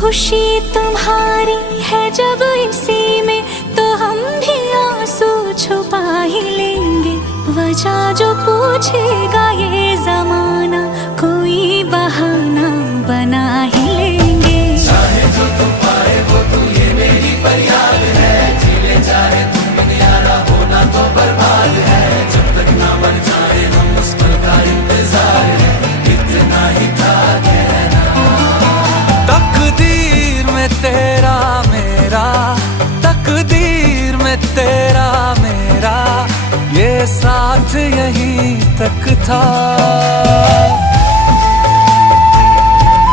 खुशी तुम्हारी है जब इसी में, तो हम भी आंसू छुपा ही लेंगे। वजह जो पूछेगा ये जमाना, कोई बहाना बना ही लेंगे। चाहे जो तुम पाए वो तू, ये मेरी फरियाद है। जीले चाहे तुम दुनियारा, होना तो बर्बाद है। जब तक ना बन जाए हम, उस पल का इंतजार है। इतना ही था कहना। तकदीर में तेरा मेरा, तकदीर में तेरा मेरा, ये साथ यहीं तक था।